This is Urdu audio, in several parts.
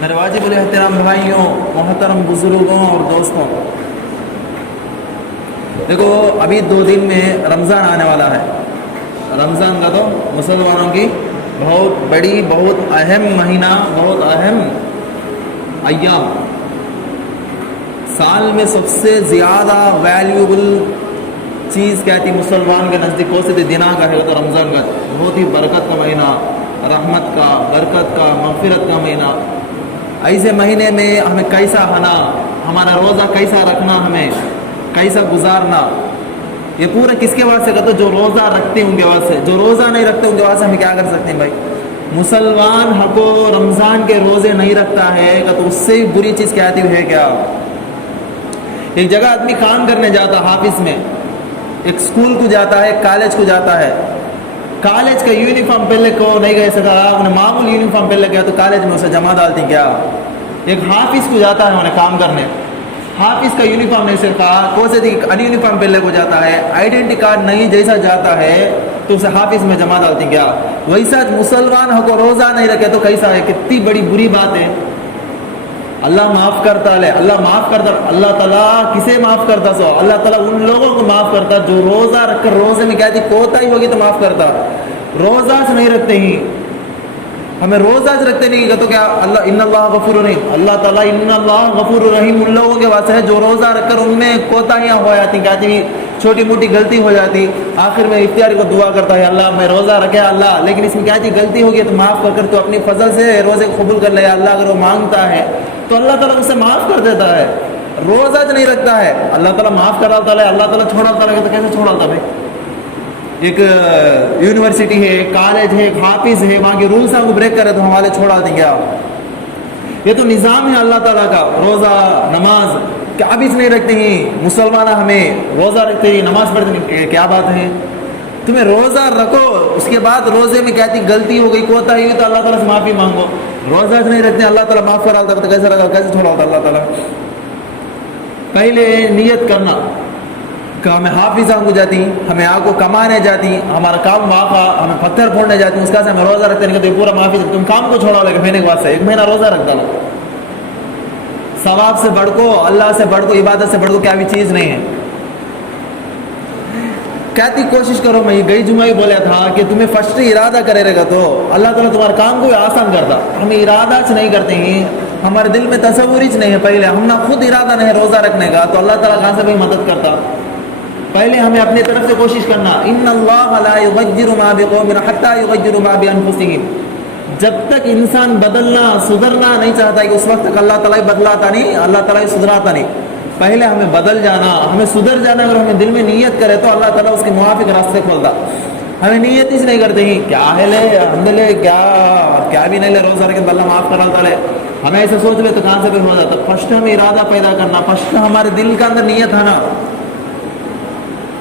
میرے واجب الاحترام بھائیوں، محترم بزرگوں اور دوستوں، دیکھو ابھی 2 دن میں رمضان آنے والا ہے۔ رمضان کا تو مسلمانوں کی بہت بڑی، بہت اہم مہینہ، بہت اہم ایام، سال میں سب سے زیادہ ویلیوبل چیز کیا تھی مسلمان کے نزدیک؟ کون سے دنوں کا ہے؟ تو رمضان کا، بہت ہی برکت کا مہینہ، رحمت کا، برکت کا، مغفرت کا مہینہ۔ ایسے مہینے میں ہمیں کیسا ہونا، ہمارا روزہ کیسا رکھنا، ہمیں کیسا گزارنا، یہ پورا کس کے واسطے کا؟ تو جو روزہ رکھتے ہیں ان کے واسطے، جو روزہ نہیں رکھتے ان کے واسطے ہم کیا کر سکتے ہیں بھائی؟ مسلمان حق و رمضان کے روزے نہیں رکھتا ہے تو اس سے بری چیز کیا آتی ہے کیا؟ ایک جگہ آدمی کام کرنے جاتا، حافظ میں ایک سکول کو جاتا ہے، کالج کو جاتا ہے، کالج کا یونیفارم پہلے کو نہیں گئے سکا، انہیں معمول یونیفارم پہلے گیا تو کالج میں اسے جمع ڈالتی کیا؟ ایک حافظ کو جاتا ہے انہیں کام کرنے، حافظ کا یونیفارم نہیں سکھا، کون سے ان یونیفارم پہلے کو جاتا ہے، آئیڈینٹی کارڈ نہیں جیسا جاتا ہے تو اسے حافظ میں جمع ڈالتی کیا؟ ویسا مسلمان ہو کو روزہ نہیں رکھے تو کیسا ہے؟ کتنی بڑی بری بات ہے۔ اللہ معاف کرتا ہے، اللہ معاف کرتا، اللہ تعالیٰ کسے معاف کرتا؟ سو اللہ تعالیٰ ان لوگوں کو معاف کرتا جو روزہ رکھ کر روزے میں کیا تھی کوتاہی ہوگی تو معاف کرتا۔ روزہ سے نہیں رکھتے ہی، ہمیں روزہ سے رکھتے نہیں تو کیا اللہ ان اللہ غفور رحیم، اللہ تعالیٰ ان اللہ غفور رحیم ان لوگوں کے واسطے ہے جو روزہ رکھ کر ان میں کوتاہیاں ہو جاتی، کیا تھی چھوٹی موٹی غلطی ہو جاتی، آخر میں افطاری کو دعا کرتا ہے اللہ میں روزہ رکھے اللہ، لیکن اس میں کیا تھی غلطی ہوگی تو معاف کر تو اپنی فضل سے روزے کو قبول کر لے اللہ، اگر وہ مانگتا ہے تو اللہ تعالیٰ اسے معاف کر دیتا ہے۔ روزہ نہیں رکھتا ہے اللہ تعالیٰ معاف کر دیتا ہے، اللہ تعالیٰ چھوڑا دیتا ہے تو کیسے چھوڑا تھا بھائی؟ ایک یونیورسٹی ہے، کالج ہے، حافظ ہے، وہاں کے رولس ہم کو بریک کرے تو ہمارے چھوڑا دیں گے آپ؟ یہ تو نظام ہے اللہ تعالیٰ کا۔ روزہ نماز حافظ نہیں رکھتے ہیں مسلمان، ہمیں روزہ رکھتے ہیں نماز پڑھتے ہیں، کیا بات ہے؟ تمہیں روزہ رکھو، اس کے بعد روزے میں کیا تھی غلطی ہو گئی، کوتاہی ہوئی تو اللہ تعالیٰ سے معافی مانگو۔ روزہ نہیں رکھتے اللہ تعالیٰ معاف کرا تو کیسے رکھا، کیسے چھوڑا ہوتا اللہ تعالیٰ؟ پہلے نیت کرنا کہ ہمیں حافظ ہو جاتی، ہمیں آگ کو کمانے جاتی، ہمارا کام معافا، ہمیں پتھر پھوڑنے جاتی، اس کا سے ہمیں روزہ رکھتے نہیں کہ پورا معافی، تم کام کو چھوڑا لے مہینے کے بعد سے 1 مہینہ روزہ رکھتا لو۔ ثواب سے بڑھ کو، اللہ سے بڑھ کو، عبادت سے بڑھ کو کیا بھی چیز نہیں ہے۔ کہتی کوشش کرو، میں گئی جمعہ ہی بولا تھا کہ تمہیں فرسٹ ارادہ کرے رہے گا تو اللہ تعالیٰ تمہارے کام کو آسان کرتا۔ ہم ارادہ نہیں کرتے ہیں، ہمارے دل میں تصور ہی نہیں ہے، پہلے ہم نہ خود ارادہ نہیں روزہ رکھنے کا تو اللہ تعالیٰ کہاں سے بھی مدد کرتا؟ پہلے ہمیں اپنی طرف سے کوشش کرنا، ان اللہ لا یغیر ما بقوم حتی یغیروا ما بانفسہم، جب تک انسان بدلنا سدھرنا نہیں چاہتا کہ اس وقت تک اللہ تعالیٰ بدلاتا نہیں، اللہ تعالیٰ سدھراتا نہیں۔ پہلے ہمیں بدل جانا، ہمیں سدھر جانا، اگر ہمیں دل میں نیت کرے تو اللہ تعالیٰ اس کے موافق راستے کھولتا۔ ہمیں نیت اس نہیں کرتے ہی کیا ہے لے ہم لے کیا بھی نہیں لے روزہ رکھے تو اللہ معاف کرا لے، ہمیں ایسا سوچ لے تو کہاں سے بھی ہو جاتا۔ فرسٹ ہمیں ارادہ پیدا کرنا، فرسٹ ہمارے دل کا اندر نیت ہے نا،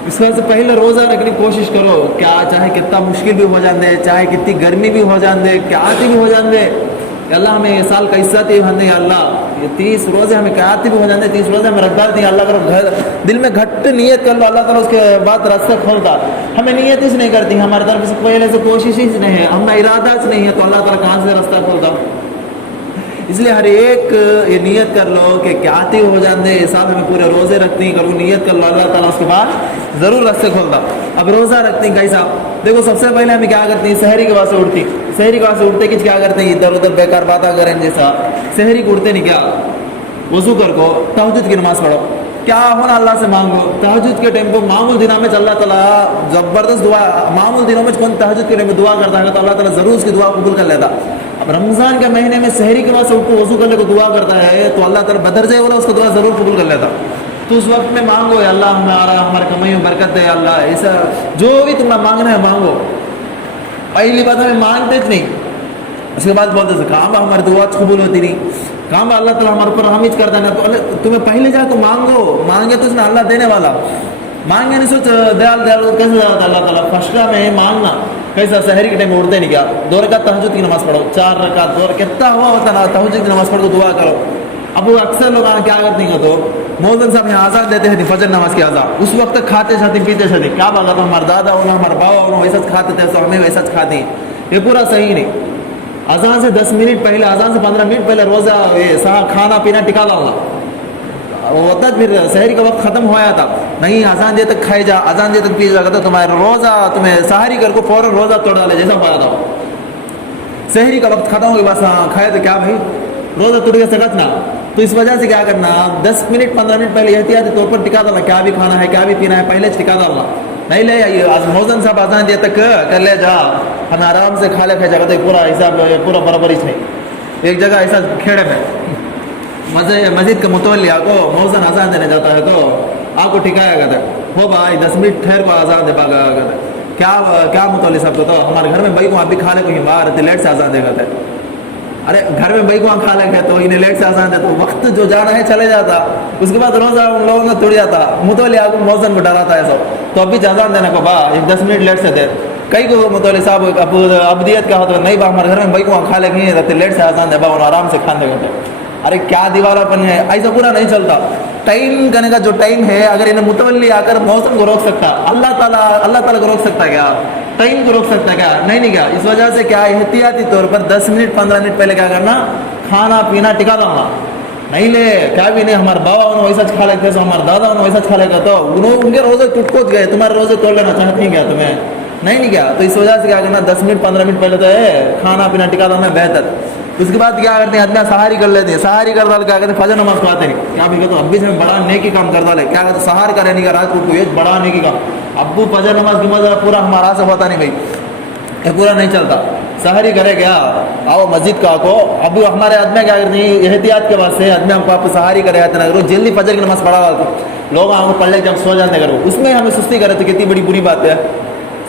اس وجہ سے پہلے روزہ رکھنے کی کوشش کرو، کیا چاہے کتنا مشکل بھی ہو جان دے، چاہے کتنی گرمی بھی ہو جان دے، کیا آتی بھی ہو جان دے، اللہ ہمیں یہ سال کا حصہ تھی ہم نے اللہ یہ 30 روزے ہمیں کیا آتی بھی ہو جان دے، 30 روزے ہمیں رکھ دی اللہ کرو، دل میں گھٹ نیت کر لو، اللہ تعالیٰ اس کے بعد راستہ کھولتا۔ ہمیں نیت اس نہیں کرتی، ہماری طرف سے پہلے سے کوشش ہی نہیں ہے، ہمارا ارادہ نہیں ہے تو اللہ تعالیٰ کہاں سے راستہ کھولتا؟ اس لیے ہر ایک یہ نیت کر لو کہ کیا آتی ہو جان دے، اس سال ہمیں پورے روزے رکھتے ہیں، کرو نیت کر لو، اللہ تعالیٰ اس کے بعد ضرور راستے کھولتا۔ اب روزہ رکھتے ہیں کیسا؟ دیکھو سب سے پہلے ہمیں کیا کرتے ہیں، سحری کے واسطے اٹھتی، سحری کے واسطے اٹھتے کہ کیا کرتے ہیں ادھر ادھر بیکار باتیں کریں، جیسا سحری کو اٹھتے نہیں کیا وضو کر کو تہجد کی نماز پڑھو، کیا ہونا اللہ سے مانگو، تہجد کے ٹائم کو معمول دنوں میں اللہ تعالیٰ زبردست دعا، معمول دنوں میں کون تہجد کے ٹائم میں دعا کرتا ہے تو اللہ تعالیٰ ضرور اس کی دعا قبول کر لیتا۔ اب رمضان کے مہینے میں سحری کے بعد اٹھ کو وضو کرنے کو دعا کرتا ہے تو اللہ تعالیٰ بدر جائے والا اس کو دعا ضرور قبول کر لیتا۔ تو اس وقت میں مانگو اللہ ہمارے کمائی میں برکت دے، اللہ ایسا جو بھی تمہیں مانگنا ہے مانگو۔ پہلی بات ہمیں مانگتے نہیں، اس کے بعد بولتے تھے کہاں ہماری دعا قبول ہوتی نہیں، کہاں اللہ تعالیٰ ہمارے اوپر رحمت کرتا ہے نا، تو تمہیں پہلے جا کے مانگو، مانگے تو اس نے اللہ دینے والا، مانگے نہیں سوچ دیال کیسے جاتا اللہ تعالیٰ؟ فرسٹ میں مانگنا کیسا، سحری کے ٹائم اٹھتے نہیں کیا 2 رکعت تہجد کی نماز پڑھو، 4 رکعت 2 کتنا ہوا ہوتا نا تہجد کی نماز پڑھ کو دعا کرو۔ اب وہ اکثر لوگ کیا کرتے ہیں تو مولوی صاحب یہاں آزاد دیتے ہیں فجر نماز کی آزاد، اس وقت کھاتے شاتے پیتے شاتے کیا بات، ہمارے دادا ہونا ہمارے بابا ہونا ویسا کھاتے تھے، ہمیں ویسا کھاتے ہیں، یہ پورا صحیح نہیں۔ اذان سے 10 منٹ پہلے، اذان سے 15 منٹ پہلے روزہ کھانا پینا ٹکا ڈالنا ہوتا، پھر سحری کا وقت ختم ہوا تھا نہیں، اذان دے تک کھائے جا، اذان دے تک پی جا، تو تمہارا روزہ تمہیں سحری کر کو فوراً روزہ توڑ ڈالے جیسا ہوا تھا۔ سحری کا وقت ختم ہو گیا بس کھائے تو کیا بھائی روزہ ٹوٹ گیا سکت نا، تو اس وجہ سے کیا کرنا 10 منٹ 15 منٹ پہلے احتیاطی طور پر ٹکا ڈالنا، کیا بھی کھانا ہے کیا بھی پینا ہے پہلے ٹکا ڈالنا، نہیں لے موزن صاحب اذان دے تک کر لے جا، ہمیں آرام سے کھا لے کھا جگہ پورا حساب پورا برابر ہی نہیں۔ ایک جگہ ایسا کھیڑے میں مسجد کا متولی آپ کو موزن اذان دینے جاتا ہے تو آپ کو ٹھکایا گیا تھا، ہو بھائی 10 منٹ ٹھہر کو اذان دے پاگا گیا تھا، کیا متولی صاحب کو تو ہمارے گھر میں بھائی کو آپ بھی کھا لے کو ہی باہر رہتے لیٹ سے اذان دے گا تھا، ارے گھر میں بھائی کو کھا لے گئے تو انہیں لیٹ سے اذان دے تو وقت جو جانا ہے چلے جاتا، اس کے بعد روزہ ان لوگوں کا ٹوٹ جاتا، متولی آپ کو موزن کو ڈراتا ہے سب، تو ابھی اذان دینے کو با 10 منٹ لیٹ سے دے، کئی کو متولی صاحب ابدیت کا ہوتا نہیں با ہمارے گھر میں بھائی کو کھا لے گئے رہتے لیٹ سے اذان دے با اور آرام سے کھانے گئے، ارے کیا دیوارہ پن ہے، ایسا پورا نہیں چلتا، ٹائم کرنے کا جو ٹائم ہے اگر انہیں متولی آ کر موسم کو روک سکتا، اللہ تعالیٰ کو روک سکتا ہے کیا، ٹائم کو روک سکتا ہے کیا، نہیں کیا، اس وجہ سے کیا احتیاطی طور پر 10 منٹ 15 منٹ پہلے کیا کرنا کھانا پینا ٹکا لانا، نہیں لے کیا بھی نہیں، ہمارے بابا انہوں ویسا کھا لیتے تو ہمارے دادا انہوں ویسا کھا لے گا تو ان کے روزے ٹوٹ گئے، تمہارے روزے توڑ لینا چاہتے ہیں کیا تمہیں، نہیں کیا، تو اس وجہ سے کیا کرنا 10 منٹ 15 منٹ پہلے تو ہے کھانا پینا ٹکا لانا بہتر۔ اس کے بعد کیا کرتے ہیں آدمی سحاری کر لیتے ہیں، سحاری کر ڈال کیا کہتے ہیں فجر نماز پڑھاتے ہیں، کیا بھی کہتے ابھی سے بڑا نیکی کام کر ڈالے، کیا کہتے سحار کا رہنے کا رات کو یہ بڑا نیکی کام، ابو فجر نماز کی مزہ پورا ہمارا سے ہوتا نہیں بھائی، یہ پورا نہیں چلتا، سحری کرے گیا آؤ مسجد کا کو، ابو ہمارے آدمی کیا کرتے ہیں احتیاط کے واسطے آدمی ہم کو آپ سحاری کرے آتے ہیں، روز جلدی فجر کی نماز پڑھا ڈالتے لوگ ہم کو پڑھ لے جب سو جاتے کرو، اس میں ہمیں سستی کرے تو کتنی بڑی بری بات ہے،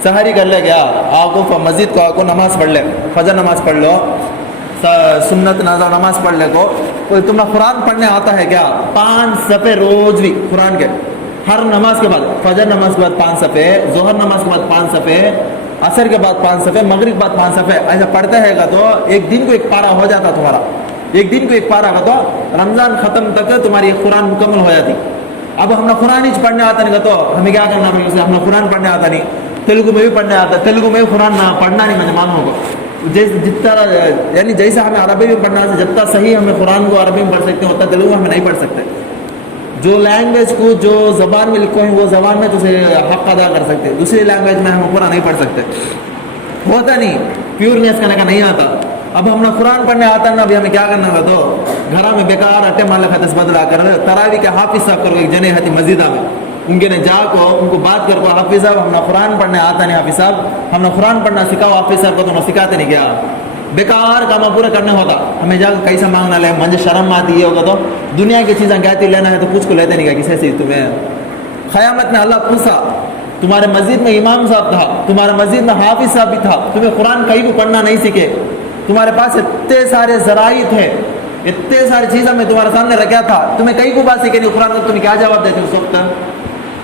سحری کر لے گیا آپ کو مسجد کو آ کو نماز پڑھ لے، فجر نماز پڑھ لو، سنت نماز پڑھ لے کو، کوئی تمہیں قرآن پڑھنے آتا ہے کیا، 5 صفحے روز بھی قرآن کے، ہر نماز کے بعد، فجر نماز کے بعد 5 صفحے، ظہر نماز کے بعد 5 صفحے، عصر کے بعد 5 صفحے، مغرب کے بعد 5 صفحے، ایسا پڑھتے ہے گا تو ایک دن کو ایک پارہ ہو جاتا تمہارا، ایک دن کو ایک پارہ کا تو رمضان ختم تک تمہاری قرآن مکمل ہو جاتی۔ اب ہمیں قرآن ہی پڑھنے آتا نہیں تو ہمیں کیا کرنا ہے، ہمیں قرآن پڑھنے آتا نہیں، تیلگو میں بھی پڑھنے آتا، تیلگو میں بھی قرآن پڑھنا نہیں مجھے معلوم ہوگا، جتنا یعنی جیسا ہمیں عربی میں پڑھنا ہے جتنا صحیح ہمیں قرآن کو عربی میں پڑھ سکتے ہیں اتنا تیلگو ہمیں نہیں پڑھ سکتے، جو لینگویج کو جو زبان میں لکھو ہیں وہ زبان میں تو حق ادا کر سکتے، دوسری لینگویج میں ہم پورا نہیں پڑھ سکتے، ہوتا نہیں پیورنیس کرنے کا نہیں آتا۔ اب ہم نے قرآن پڑھنے آتا نا، ابھی ہمیں کیا کرنا ہوگا تو گھر میں بیکار اٹے مال خطس بدلا کر تراوی کے حافظ صاحب کرو ایک جنے ہتی مسجدہ میں ان کے نے جا کو ان کو بات کر کو حافظ صاحب ہم نے قرآن پڑھنے آتا نہیں، حافظ صاحب ہم نے قرآن پڑھنا سکھاؤ، حافظ صاحب کو تو انہوں سکھاتے نہیں کیا، بیکار کام پورا کرنے ہوتا، ہمیں جا کیسا مانگنا لے، مجھے شرم آتی یہ ہوگا تو دنیا کی چیزیں کہتی لینا ہے تو کچھ کو لیتے نہیں کیا کسی سے تمہیں، قیامت میں اللہ پوچھا تمہارے مسجد میں امام صاحب تھا، تمہارے مسجد میں حافظ صاحب بھی تھا، تمہیں قرآن کہیں کو پڑھنا نہیں سیکھے، تمہارے پاس اتنے سارے ذرائع تھے، اتنے ساری چیزیں میں تمہارے سامنے رکھا تھا، تمہیں کہیں کو بات سیکھے نہیں قرآن کو، تمہیں کیا جواب دیتے اس وقت؟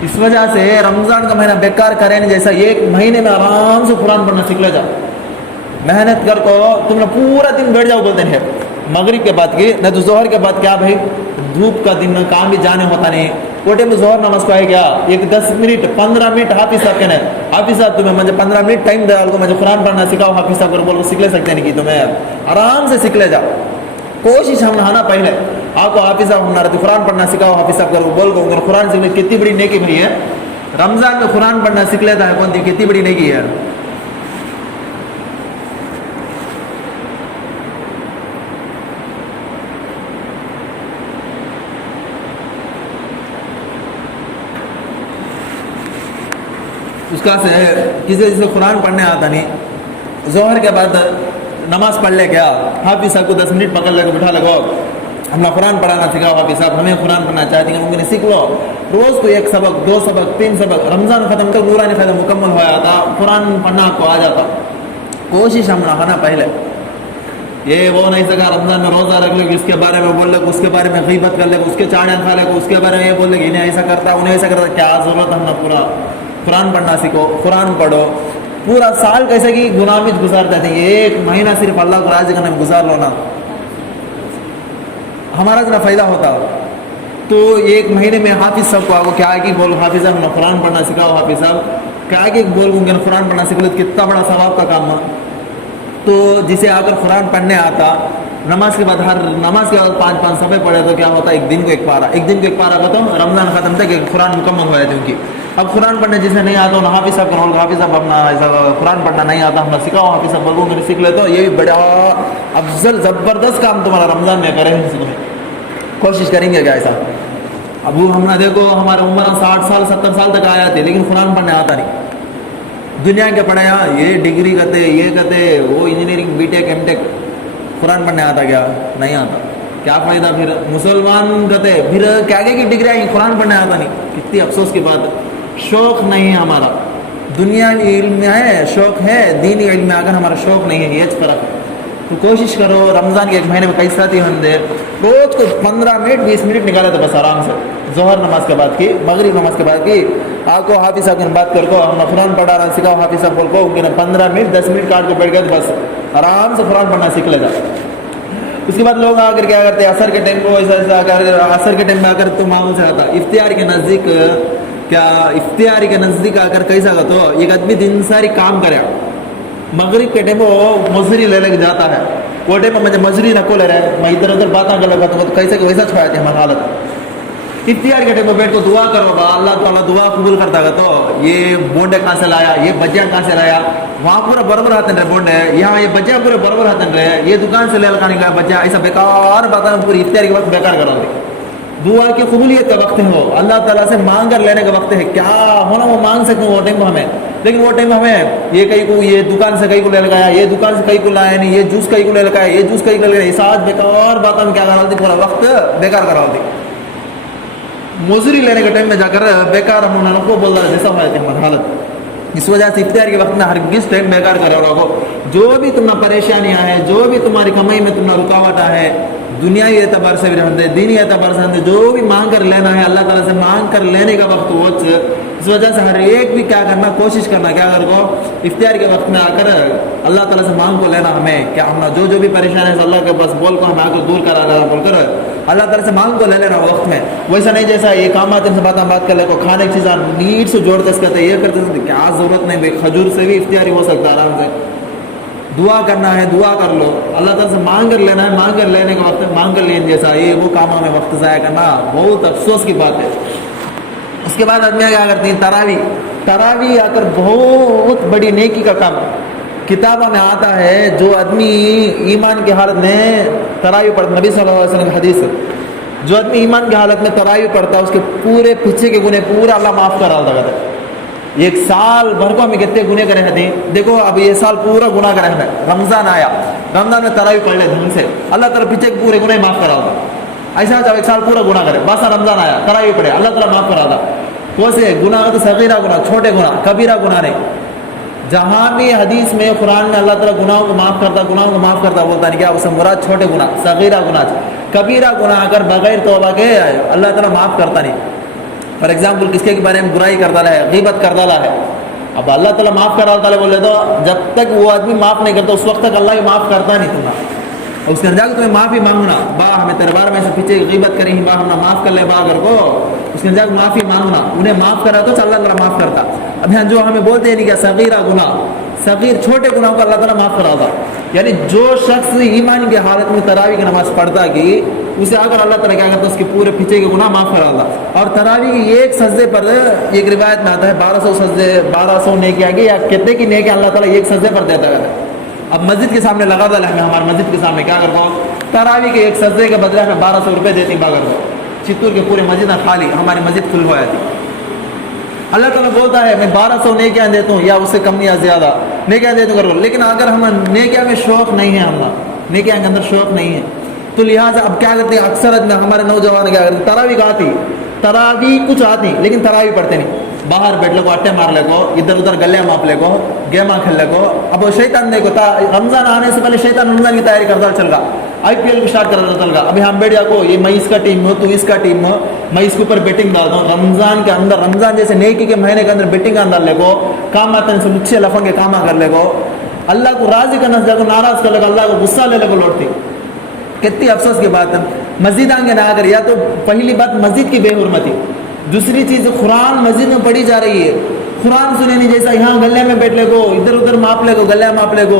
اس وجہ سے رمضان کا مہینہ بیکار کرے نہیں، جیسا ایک مہینے میں آرام سے قرآن پڑھنا سیکھ لے جاؤ، محنت کر کو تم نے پورا دن بیٹھ جاؤ بولتے ہیں مغرب کے بعد کی نہ تو ظہر کے بعد کیا بھائی دھوپ کا دن کام بھی جانے ہوتا نہیں، کوٹے میں ظہر نماز کو آئے کیا ایک 10 منٹ 15 منٹ حافظ صاحب کہنے حافظ صاحب تمہیں مجھے 15 منٹ ٹائم دے کو مجھے قرآن پڑھنا سکھاؤ، حافظ صاحب کو بول سیکھ لے سکتے ہیں کہ تمہیں آرام سے سیکھ لے جاؤ، کوشش ہم نہانا پہلے آپ کو حافظ صاحب ہمارا قرآن پڑھنا سکھاؤ، حافظ صاحب کو بول کو قرآن سیکھ لے، کتنی بڑی نیکی بھری ہے، رمضان میں قرآن پڑھنا سیکھ لیتا ہے کون سی کتنی بڑی نیکی ہے۔ اس کا سے کسی سے قرآن پڑھنے آتا نہیں، ظہر کے بعد نماز پڑھ لے کیا حافظ صاحب کو 10 منٹ پکڑ لے کے بٹھا لگو، ہم نے قرآن پڑھانا سکھاؤ، حافظ صاحب ہمیں قرآن پڑھنا چاہتے ہیں ممکن سیکھ لو، روز کو 1 سبق 2 سبق 3 سبق، رمضان ختم کر نورانی ختم مکمل ہو جاتا، قرآن پڑھنا آپ کو آ جاتا، کوشش ہم نہ پہلے یہ وہ نہیں سکا رمضان میں روزہ رکھ لے اس کے بارے میں بول لے، اس کے بارے میں غیبت کر لے، اس کے چاڑیاں کھا لے، اس کے بارے میں یہ بول لے کہ انہیں ایسا کرتا انہیں ایسا کرتا، کیا ضرورت ہم نے پورا قرآن پڑھنا سیکھو، قرآن پڑھو، پورا سال کیسے کہ گناہ میں گزارتے تھے، ایک مہینہ صرف اللہ کو راضی کرنے میں گزار لو نا، ہمارا اتنا فائدہ ہوتا، تو ایک مہینے میں حافظ صاحب کو آگو کیا ہے کہ بول حافظ صاحب نے قرآن پڑھنا سکھاؤ، حافظ صاحب کیا ہے کہ بول گے قرآن پڑھنا سکھ لو، کتنا بڑا ثواب کا کام ہے، تو جسے آ کر قرآن پڑھنے آتا، نماز کے بعد ہر نماز کے بعد 5 صفحے پڑھے تو کیا ہوتا ہے، ایک دن کو ایک پارا ختم، رمضان ختم تک ایک قرآن مکمل ہو جاتی ان کی۔ اب قرآن پڑھنے جسے نہیں آتا انہیں حافظ صاحب کنول حافظ صاحب اپنا ایسا قرآن پڑھنا نہیں آتا، ہم نے سکھاؤ، حافظ صاحب بلبوں میں سیکھ لیتے ہو، یہ بھی بڑا افضل زبردست کام تمہارا رمضان میں کرے ہیں، تمہیں کوشش کریں گے کیا ایسا؟ ابو ہم نے دیکھو ہمارا عمر 60 سال 70 سال تک آیا تھے لیکن قرآن پڑھنے آتا نہیں، دنیا کے پڑھے یہ ڈگری کرتے یہ کرتے وہ انجینئرنگ بی ٹیک ایم ٹیک، قرآن پڑھنے آتا کیا؟ نہیں آتا، کیا فائدہ پھر؟ مسلمان کہتے پھر کیا کی ڈگری آئی، قرآن پڑھنے آتا نہیں، کتنی افسوس کی بات ہے۔ شوق نہیں ہے ہمارا، دنیا علم میں ہے شوق ہے، دینی علم میں اگر ہمارا شوق نہیں ہے، یہ فرق ہے۔ تو کوشش کرو رمضان کے ایک مہینے میں کئی ساتھی ہم دے روز کو 15 منٹ 20 منٹ نکالے تو بس آرام سے، ظہر نماز کے بعد کی، مغرب نماز کے بعد کی، آپ کو حافظ صاحب کی بات کر کو ہم قرآن پڑھا رہا سکھاؤ، حافظ صاحب بول کو 15 منٹ 10 منٹ کاٹ کے بیٹھ گئے تو بس آرام سے قرآن پڑھنا سیکھ لے جا۔ اس کے بعد لوگ آ کر کیا کرتے ہیں، عصر کے ٹائم کو ایسا عصر کے ٹائم میں آ کر تو معمول سے آتا، افطار کے نزدیک افطاری کے نزدیک آ کر کیسا کا تو ایک آدمی دن ساری کام کرے، مغرب کے ٹائم وہ مزدوری لے لے کے جاتا ہے، وہ ٹائم مجھے مزدوری نہ کو لے رہے میں ادھر ادھر باتیں کر لگا تو کیسے کہ ویسا چھوڑا تھے ہماری حالت۔ افطار کے ٹائم میں بیٹھ کو دعا کرو گا، اللہ تعالیٰ دعا قبول کرتا گا، تو یہ بونڈے کہاں سے لایا، یہ بجیاں کہاں سے لایا، وہاں پورا برابر آتے رہے بونڈے، یہاں یہ بجیاں پورے برابر آتے رہے، یہ دکان سے لے لگانے کا بجیا، ایسا بیکار باتیں پوری افطار کے وقت بیکار کرا دے۔ دعا کی قبولیت کا وقت ہو، اللہ تعالیٰ سے مانگ کر لینے کا وقت ہے، کیا ہونا وہ مانگ سکتے ہیں وہ ٹائم ہمیں، لیکن وہ ٹائم ہمیں یہ کئی کو یہ دکان سے کئی کو لے لگایا، یہ دکان سے کئی کو لایا نہیں، یہ جوس کئی کو لے لگایا، یہ جوس کئی کو لے لگایا، اس آج بیکار باتوں میں کیا کرا دی، پورا وقت بیکار کرا دی۔ مزدوری لینے کے ٹائم میں جا کر بیکار ہونا کو بول رہا ہے جیسا ہوا ہے ہماری حالت۔ اس وجہ سے افطار کے وقت میں ہرگز ٹائم بیکار کرے لوگوں، جو بھی تمہیں پریشانیاں ہیں، جو بھی تمہاری کمائی میں تمہیں رکاوٹ ہے، دنیاوی اعتبار سے بھی رہتے، دینی اعتبار سے رہتے، جو بھی مانگ کر لینا ہے اللہ تعالیٰ سے مانگ کر لینے کا وقت وہ، اس وجہ سے ہر ایک بھی کیا کرنا، کوشش کرنا کیا کر کو افطار کے وقت میں آ کر اللہ تعالیٰ سے مانگ کو لینا، ہمیں کیا ہمنا جو بھی پریشان ہے اللہ کے پاس بول کو ہم آ کر دور کرا لینا، بول کر اللہ تعالیٰ سے مانگ کو لے لینا وقت میں، ویسا نہیں جیسا یہ کام آتے سے بات کر لے کو کھانے کی چیزیں نیٹ سے جوڑ کے کرتے یہ کرتے کیا ضرورت نہیں بھائی، کھجور سے بھی افطاری ہو سکتا ہے، آرام سے دعا کرنا ہے دعا کر لو، اللہ تعالیٰ سے مانگ کر لینا ہے، مانگ کر لینے کا وقت مانگ کر لیں جیسا یہ وہ کاموں میں وقت ضائع کرنا بہت افسوس کی بات ہے۔ اس کے بعد آدمی کیا کرتی ہیں، تراویح آ کر بہت بڑی نیکی کا کام، کتابوں میں آتا ہے جو آدمی ایمان کی حالت میں تراویح پڑھتا، نبی صلی اللہ علیہ وسلم کی حدیث ہے، جو آدمی ایمان کی حالت میں تراویح پڑھتا ہے اس کے پورے پیچھے کے گناہ پورا اللہ معاف کرا دیتا ہے۔ ایک سال بھر کو ہمیں کتنے گناہ کرے ہیں، دیکھو اب یہ سال پورا گناہ کرے ہیں، رمضان آیا، رمضان میں تراویح پڑھ لے ڈھنگ سے، اللہ تعالیٰ پیچھے کے پورے گناہ معاف کرا دیتا۔ ایسا جب ایک سال پورا گناہ کرے، بس رمضان آیا تراویح پڑھے، اللہ تعالیٰ معاف کرا دیتا۔ ویسے گناہ تو صغیرہ گناہ، چھوٹے گناہ، کبیرہ گناہ نہیں، جہاں بھی حدیث میں قرآن میں اللہ تعالیٰ گناہوں کو معاف کرتا بولتا نہیں، کیا اسے مراد چھوٹے گناہ، صغیرہ گناہ، کبیرہ گناہ اگر بغیر توبہ کے اللہ تعالیٰ معاف کرتا نہیں۔ فار ایگزامپل کس کے بارے میں برائی کر ڈالا ہے، غیبت کر ڈالا ہے، اب اللہ تعالیٰ معاف کر ڈالتا ہے بولے تو جب تک وہ آدمی معاف نہیں کرتا اس وقت تک اللہ بھی معاف کرتا نہیں تمہیں، اور اس کے اندر تمہیں معافی مانگنا، با ہمیں تیرے بارے میں سے پیچھے غیبت کریں با ہم معاف کر لے با اگر کو، اس کے اندر معافی مانگنا، انہیں معاف کرا تو اللہ تعالیٰ معاف کرتا۔ اب یہاں جو ہمیں بولتے ہیں نہیں کیا صغیرہ گناہ، صغیر چھوٹے گناہوں کو اللہ تعالیٰ معاف کرا تھا، یعنی جو شخص ایمان کی حالت میں تراویح کی نماز پڑھتا کہ اسے اگر اللہ تعالیٰ کیا کرتا اس کے پورے پیچھے کے گناہ معاف کرا تھا۔ اور تراویح کی ایک سجدے پر ایک روایت میں آتا ہے 1200 سجدے، 1200 نیکیاں گی یا کتنے کی نیکیاں اللہ تعالیٰ ایک سجدے پر دیتا ہے۔ اب مسجد کے سامنے لگا تھا ہمیں، ہمارے مسجد کے سامنے کیا کرتا ہوں تراویح کے ایک سجدے کے بدلے میں 1200 روپے دیتی باگر کو، چتور کے پورے مسجد خالی، ہماری مسجد فل ہو جاتی۔ اللہ تعالیٰ بولتا ہے میں 1200 نیکیاں دیتا ہوں یا اس سے کم یا زیادہ نیکیاں دیتا ہوں کرو، لیکن اگر ہم نیکیاں میں شوق نہیں ہے، ہمارا نیکیاں کے اندر شوق نہیں ہے تو لہٰذا اب کیا کرتے ہیں اکثر میں ہمارے نوجوان کیا کرتے تراویح آتی، تراویح کچھ آتی لیکن تراویح پڑھتے نہیں، باہر بیٹھ لے کو اٹے مار لے کو، ادھر ادھر گلے ماپ لے کو، گیما کھیل لے کو۔ اب وہ شیطان دیکھو رمضان آنے سے پہلے شیطان رمضان کی تیاری کرتا چل گا، IPL کو اسٹارٹ کرتا چل گا، ابھی ہم بیٹھ جا کو یہ میں اس کا ٹیم ہوں تو اس کا ٹیم ہوں، میں اس کے اوپر بیٹنگ ڈالتا ہوں۔ رمضان کے اندر، رمضان جیسے نیکی کے مہینے کے اندر بیٹنگ ڈال لے کو، کام آتے سے مچھے لفن کے کام کر لے کو، اللہ کو راضی کرنا سے ناراض کر لے کو، اللہ کو غصہ لے لے کو لوٹتی۔ کتنی افسوس کی بات ہے، مسجد آنگے نہ کر، یا تو پہلی بات مسجد کی بے حرمتی، دوسری چیز قرآن مسجد میں پڑھی جا رہی ہے، قرآن سنے نہیں جیسا یہاں گلے میں بیٹھ لے کو، ادھر ادھر ماپ لے کو، گلے ماپ لے کو،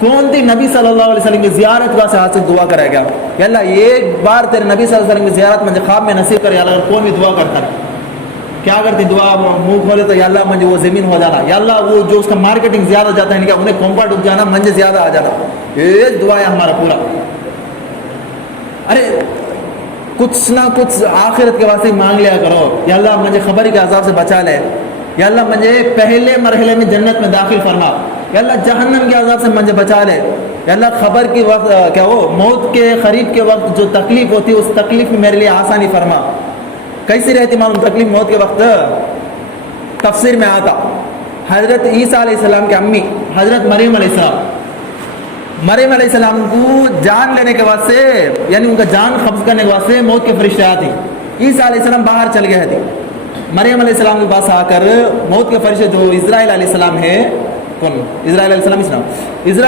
کون تھی نبی صلی اللہ علیہ وسلم کی زیارت کا سے ہاتھ سے دعا کرے گا یا اللہ ایک بار تیرے نبی صلی اللہ علیہ وسلم کی زیارت مجھے خواب میں نصیب کرے. یا اللہ اگر کون بھی دعا کرتا ہے کیا کرتی دعا منہ کھولے تو یا اللہ مجھے وہ زمین ہو جانا, یا اللہ وہ جو اس کا مارکیٹنگ زیادہ جاتا ہے انہیں کمپا ڈب جانا, مجھے زیادہ آ جانا. یہ دعا ہے ہمارا پورا. ارے کچھ نہ کچھ آخرت کے واسطے مانگ لیا کرو. یا اللہ مجھے خبر کے عذاب سے بچا لے, یا اللہ مجھے پہلے مرحلے میں جنت میں داخل فرما, یا اللہ جہنم کے عذاب سے مجھے بچا لے. یا اللہ خبر کی وقت کیا ہو موت کے قریب کے وقت جو تکلیف ہوتی ہے اس تکلیف میں میرے لیے آسانی فرما. کیسی رہتی معلوم تکلیف موت کے وقت؟ تفسیر میں آتا حضرت عیسیٰ علیہ السلام کی امی حضرت مریم علیہ السلام کو جان لینے کے واسطے یعنی ان کا جان قبض کرنے کے واسطے موت کے فرشتے آتے. عیسیٰ علیہ السلام باہر چل گئے تھے. مریم علیہ السلام کے پاس آ کر موت کے فرشتے جو اسرائیل علیہ السلام ہے, کون اسرائیل علیہ السلام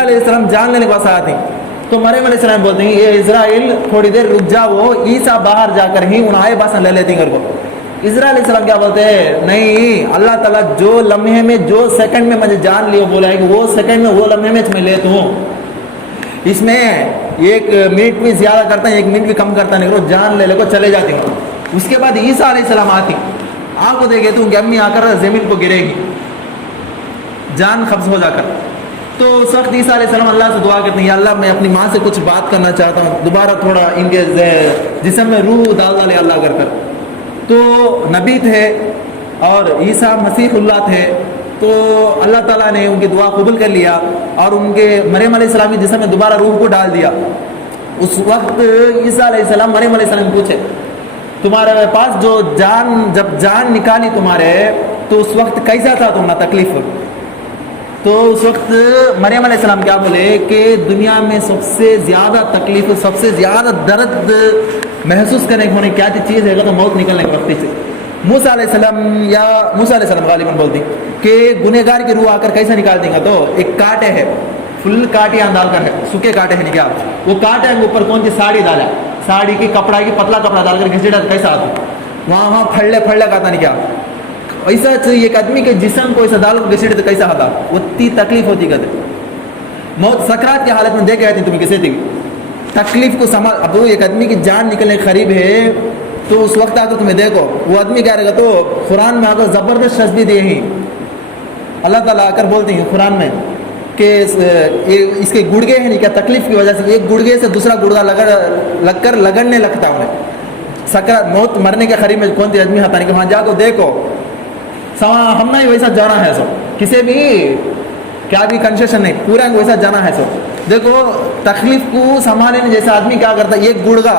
علیہ السلام جان لینے کے واسطے آتے ہیں. تو مریم علیہ السلام بولتے ہیں یہ اسرائیل تھوڑی دیر رک جاؤ, عیسیٰ باہر جا کر ہی انہیں باسن لے لیتی گھر کو. اسرائیل علیہ السلام کیا بولتے ہیں نہیں, اللہ تعالیٰ جو لمحے میں جو سیکنڈ میں مجھے جان لیا بولا ہے کہ وہ سیکنڈ میں وہ لمحے میں میں لیتا ہوں. اس میں ایک منٹ بھی زیادہ کرتا ہے ایک منٹ بھی کم کرتا نہیں, جان لے کو چلے جاتے ہیں. اس کے بعد عیسیٰ علیہ السلام آتی, آپ کو دیکھے تو ان کی امی آ کر زمین کو گرے گی جان قبض ہو جا کر. تو اس وقت عیسیٰ علیہ السلام اللہ سے دعا کرتے ہیں یا اللہ میں اپنی ماں سے کچھ بات کرنا چاہتا ہوں, دوبارہ تھوڑا ان کے جسم میں روح ڈال ڈالے اللہ کر. تو نبی تھے اور عیسیٰ مسیح اللہ تھے, تو اللہ تعالیٰ نے ان کی دعا قبول کر لیا اور ان کے مریم علیہ السلام کے جسم میں دوبارہ روح کو ڈال دیا. اس وقت عیسیٰ علیہ السلام مریم علیہ السلام پوچھے تمہارے پاس جو جب جان نکالی تمہارے تو اس وقت کیسا تھا تمہارا تکلیف؟ تو اس وقت مریم علیہ السلام کیا بولے کہ دنیا میں سب سے زیادہ تکلیف سب سے زیادہ درد محسوس کرنے کی ہونے کیا چیز ہے تو موت نکلنے کے وقت سے. موسیٰ علیہ السلام غالباً بولتی کہ گنہگار کی روح آ کر کیسے نکال دیں گا, تو ایک کانٹے ہے فل کاٹیاں ڈال کر ہے, سوکھے کانٹے ہیں کیا, وہ کانٹے کے اوپر کون سی ساڑی ڈالا, ساڑی کی کپڑا کی پتلا کپڑا ڈال کر گھسیٹا کیسا آتا, وہاں پھڑلے کہتا نہیں کیا ایسا ایک آدمی کے جسم کو ایسا ڈال کر گھسیٹے تو کیسا آتا, اتنی تکلیف ہوتی کہتے. موت سکرات کی حالت میں دیکھ آئی تھی تمہیں کسی تھی تکلیف کو سنبھال. اب ایک آدمی کی جان نکلنے قریب ہے تو اس وقت آ کر تمہیں دیکھو وہ آدمی کیا رہے گا. تو قرآن میں آ کر زبردست تشبیہ دی ہی اللہ تعالیٰ آ کر بولتے ہیں قرآن میں کہ اس کے گڑگے ہیں کیا تکلیف کی وجہ سے ایک گڑگے سے دوسرا گڑگا لگ کر لگڑنے لگتا ہے انہیں. سکرات موت مرنے کے قریب میں کون سی آدمی ہاتھ آنے کے وہاں جا کو دیکھو ہم نے ویسا جانا ہے سو کسی بھی کیا بھی کنسیشن نہیں, پورا ویسا جانا ہے سو. دیکھو تکلیف کو سنبھالنے جیسا آدمی کیا کرتا ہے, ایک گڑگا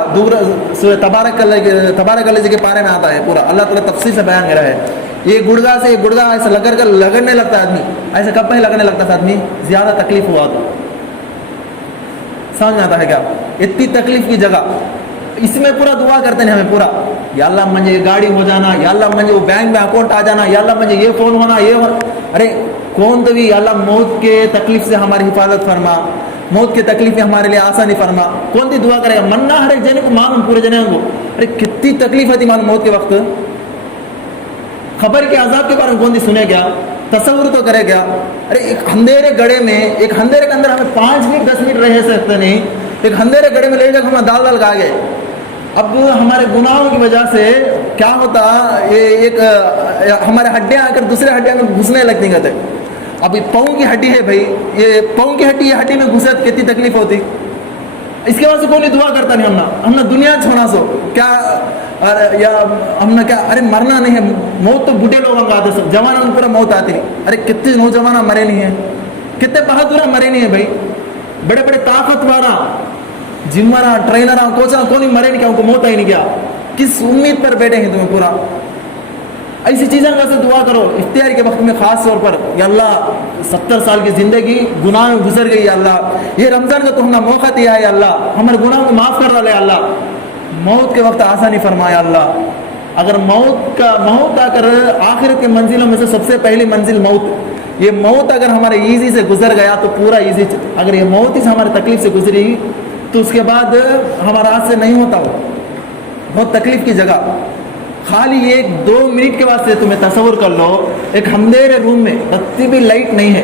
تبارک اللہ کے پارے میں آتا ہے پورا اللہ تعالیٰ تفصیل سے بیان کر رہا ہے. یہ گڑگا سے ایک گڑگا ایسا لگڑ کر لگڑنے لگتا ہے آدمی, ایسے کب پہ لگنے لگتا تھا آدمی زیادہ تکلیف ہوا تو. سمجھ میں آتا ہے کیا؟ اتنی تکلیف کی جگہ اس میں پورا دعا کرتے ہیں ہمیں پورا, یا اللہ مجھے یہ گاڑی ہو جانا, یا اللہ مجھے وہ بینک میں اکاؤنٹ آ جانا, یا اللہ مجھے یہ فون ہونا یہ ہونا. ارے کون تو بھی یا اللہ موت کے تکلیف سے ہماری حفاظت فرما, موت کی تکلیف میں ہمارے لیے آسانی فرما. کون سی دعا کرے گا؟ مننا ہر ایک جنے کو معلوم, پورے جنے کو ارے کتنی تکلیف ہوتی معلوم موت کے وقت. خبر کے عذاب کے بارے میں کون سی سنے گیا, تصور تو کرے گیا. ارے ایک اندھیرے گڑھے میں ایک اندھیرے کے اندر ہمیں 5 منٹ 10 منٹ رہ سکتے نہیں, ایک اندھیرے گڑھے میں لے جا ہم ڈال گا گئے. اب ہمارے گناہوں کی وجہ سے کیا ہوتا, ایک ہمارے ہڈیاں آ کر دوسرے ہڈیاں میں گھسنے لگتی کہتے. اب یہ پاؤں کی ہڈی ہے بھائی, یہ پاؤں کی ہڈی یہ ہڈی میں گھسے تو کتنی تکلیف ہوتی. اس کے بعد سے کوئی دعا کرتا نہیں ہم نے دنیا چھوڑا سو کیا, یا ہم نے کیا ارے مرنا نہیں ہے. موت تو بوڑھے لوگوں کا آتے سب, جوانوں میں پورا موت آتی نہیں. ارے کتنے نوجوان مرے نہیں ہیں, کتنے بہادر مرے نہیں ہیں بھائی, بڑے بڑے طاقتور جمرا ٹرینر کوچا کون مرے نہیں کیا, ان کو موت آئی نہیں کیا. کس امید پر بیٹھے ہیں تمہیں پورا. ایسی چیزیں ویسے دعا کرو اختیار کے وقت میں, خاص طور پر یا اللہ 70 سال کی زندگی گناہ میں گزر گئی, یا اللہ یہ رمضان کا تو ہم نے موقع دیا ہے, یا اللہ ہمارے گناہ کو معاف کر ڈالے, اللہ موت کے وقت آسانی فرمایا. اللہ اگر موت آ کر آخرت کے منزلوں میں سے سب سے پہلی منزل موت, یہ موت اگر ہمارے ایزی سے گزر گیا تو پورا ایزی, اگر یہ موت ہی سے ہمارے تکلیف سے گزری تو اس کے بعد ہمارا ہاتھ سے نہیں ہوتا. ہو بہت تکلیف کی جگہ. خالی 1-2 منٹ کے واسطے تمہیں تصور کر لو, ایک اندھیرے روم میں بتی بھی لائٹ نہیں ہے,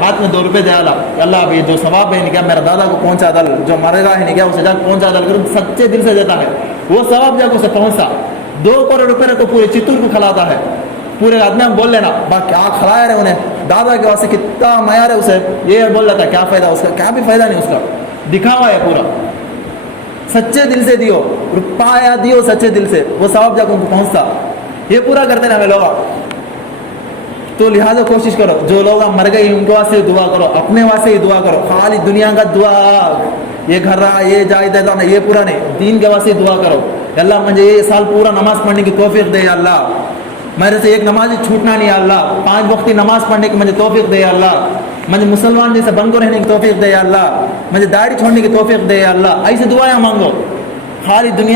ہاتھ میں 2 روپے دے آلا اللہ ابھی جو ثواب ہے نہیں کیا میرا دادا کو پہنچا دل جو مرے گا ہے نہیں کیا اسے جا پہنچا دل کر سچے دل سے دیتا ہے وہ ثواب جا کے اسے پہنچتا 2 کروڑ روپے تو پورے چتور کو کھلاتا ہے پورے آدمی ہم بول لینا با کیا کھلایا رہے انہیں دادا کے واسطے کتنا معیار ہے اسے یہ بول رہا تھا کیا فائدہ اس کا کیا بھی فائدہ نہیں اس کا دکھاوا ہے پورا سچے دل سے دیو روپیہ دیو سچے دل سے وہ ثواب جا کے ان کو پہنچتا یہ پورا کرتے نا ہمیں لوگ تو لہٰذا کوشش کرو جو لوگ مر گئے ان کے واسطے دعا کرو اپنے واسطے ہی دعا کرو خالی دنیا کا دعا یہ گھر رہا یہ جائیداد نا یہ پورا نہیں دین کے واسطے دعا کرو اللہ مجھے یہ سال پورا نماز پڑھنے کی توفیق دے یا اللہ میرے سے ایک نماز ہی چھوٹنا نہیں اللہ 5 وقتی نماز پڑھنے کی مجھے توفیق دے یا اللہ مجھے مسلمان جیسے بن کو رہنے کی توفیق دے یا اللہ مجھے داڑھی چھوڑنے کی توفیق دے یا اللہ ایسے دعائیں مانگو خالی دنیا